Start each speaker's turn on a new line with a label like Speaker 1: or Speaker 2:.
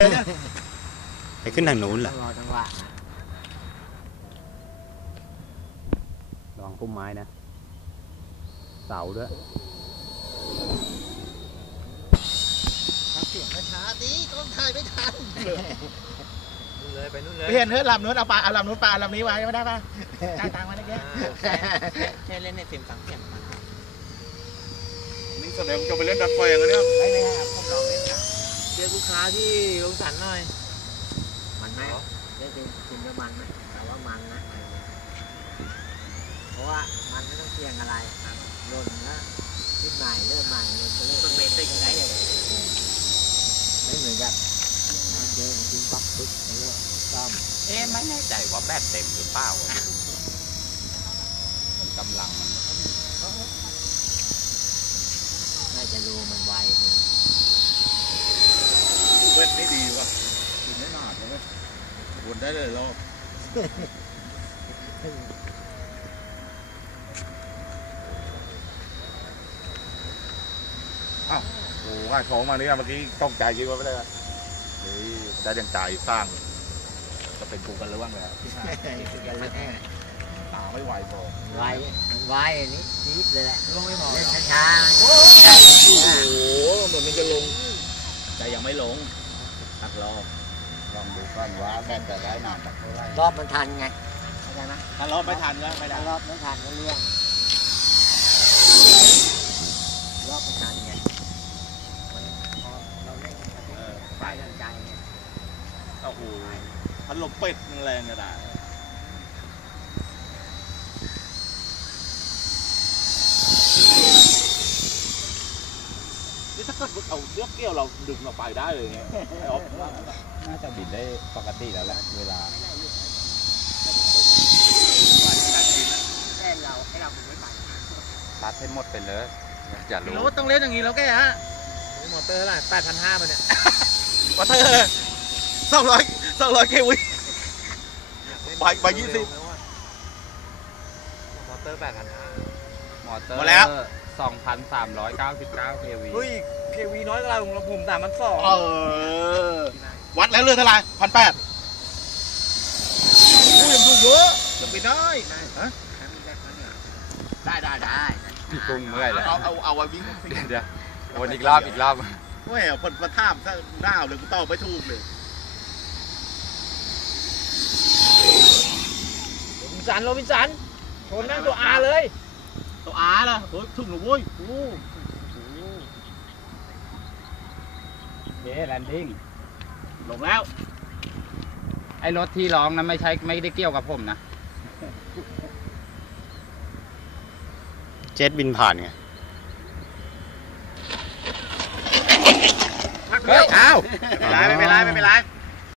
Speaker 1: ไปขึ้นทางนู้นเหรอ
Speaker 2: รอจังหวะ
Speaker 1: ระวังพุ่มไม้นะเสาด้วย
Speaker 2: เสียงช้าดิต้องถ่ายไม่ทันเลยไปนู่นเลย
Speaker 3: เห็นเฮ้ยลำนู้นเอาปลาเอาลำนู้นปลาลำนี้ไว้ไม่ได้ป่ะจ่ายตังค์มาได้แค่
Speaker 2: แค่เล่นในเต็มสังเสียงมัน
Speaker 3: นี่แสดงจะไปเล่นดักไฟอย่างนี้
Speaker 2: ไม่ครับผมลองเล่นครับเจอลูกค้าที่ลงสันหน่อยมันไหมได้กินก็มันไหมแต่ว่ามันนะเพราะว่ามันไม่ต้องเสี่ยงอะไรโดนนะขึ้นใหม่เริ่มใหม่เลยก็เริ่มเป็นติ่งได้เลยไม่เหมือนกับเจอจริงปั๊บปุ๊บแล้วซ่อม
Speaker 4: ไม่แน่ใจว่าแบตเต็มหรือเปล่ากำลังมัน
Speaker 2: น่าจะดูมันไวเลย
Speaker 3: เว้นนี่ดีว่ะกินไม่นานเลยวนได้เลยรอบอ้าวโอ้ง่ายของมาเนี่ยเมื่อกี้ต้องจ่ายกี่วันไปเลยนี่ได้ยังจ่ายสร้างจะเป็นกูกันหรือว่าไงตาไม่ไหวพอ
Speaker 2: ไวมันไวอันนี้นิดเลยแหละ
Speaker 3: ลงไม่พอ
Speaker 2: เล่นช้า
Speaker 3: โอ้โหเหมือนมันจะลงแต่ยังไม่ลงตักรอลองดูก่อนว่าแบตจะได้นานตักเท่าไหร่
Speaker 2: รอบมันทันไงเข้าใจไหม
Speaker 3: ถ้ารอบไม่ทันก็ไม่ได้
Speaker 2: ถ้ารอบไม่ทันก็เลี่ยงรอบมันทันไงมันพอเราเล่นไปทางใจไง
Speaker 3: โอ้โหพัดลมเป็ดแรงกระดาษนี่ถ้าเกิดเอาเชือกเกี่ยวเราดึงเราไปได้เลยไงไม่ออฟ
Speaker 4: น่าจะบินได้ปกติแล้วแหละเวลา
Speaker 2: แค่เราให้เราไม่ไป
Speaker 4: รัดให้หมดไปเลยอย่า
Speaker 3: ไม่
Speaker 4: รู้
Speaker 3: รู้ต้องเล่นอย่างนี้แล้วแกฮะ
Speaker 2: มอเตอร์เท่าไหร่8,500มาเนี่ย
Speaker 3: วอเตอร์200เควิไป20
Speaker 2: มอเตอร์8,500
Speaker 4: มอเตอร์
Speaker 3: หมดแล้ว
Speaker 4: 2,399 kV
Speaker 2: เฮ้ยเควีน้อยกว่าเราของผม3,200
Speaker 3: วัดแล้วเรือเท่าไหร่1,800โอ้ยยังดูเยอะจะไปได้ฮะได้
Speaker 4: พี่กุ้งเมื่อยแล้ว
Speaker 3: เอาไว้วิ่ง
Speaker 4: เดี๋ยววนอีกรอบ
Speaker 3: แม่ผลมาท่ามถ้าหน้าเลยกูตอบไม่ถูกเลย
Speaker 2: โรบินสันชนนั่งตัว R เลย
Speaker 3: ตัวอาล่ะโอ้ยถึงหรือโว้ยโอ้
Speaker 4: เย้แลนดิ้ง
Speaker 3: ลงแล้ว
Speaker 4: ไอ้รถที่ร้องนั้นไม่ได้เกี่ยวกับผมนะ
Speaker 1: เจ็ตบินผ่านไง
Speaker 3: เฮ้ยอ้าวไม่เป็นไร